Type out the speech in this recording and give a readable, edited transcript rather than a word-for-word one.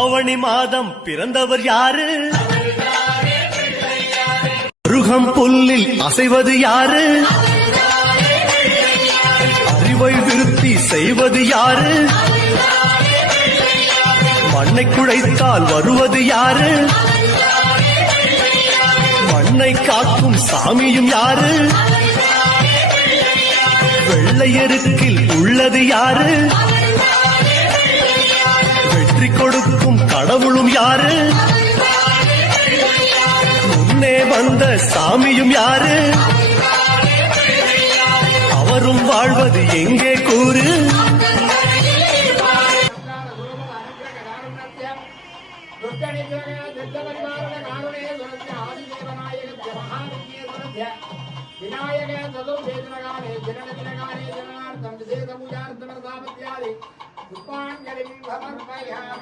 ஆவணி மாதம் பிறந்தவர் யாரு? முருகம் புல்லில் அசைவது யாரு? அறிவை விருத்தி செய்வது யாரு? மண்ணை குழைத்தால் வருவது யாரு? மண்ணை காக்கும் சாமியும் யாரு? வெள்ளையருக்கில் உள்ளது யாரு? வெற்றி கொடுக்கும் கடவுளும் யாரு? முன்னே வந்த சாமியும் யாரு? அவரும் வாழ்வது எங்கே கூறு? विनायक चतुर्वेदनगाने जननदिनगाने जननार्थं विशेषपूजार्थमर्थापत्यादि पुष्पाञ्जलिं समर्पयामि।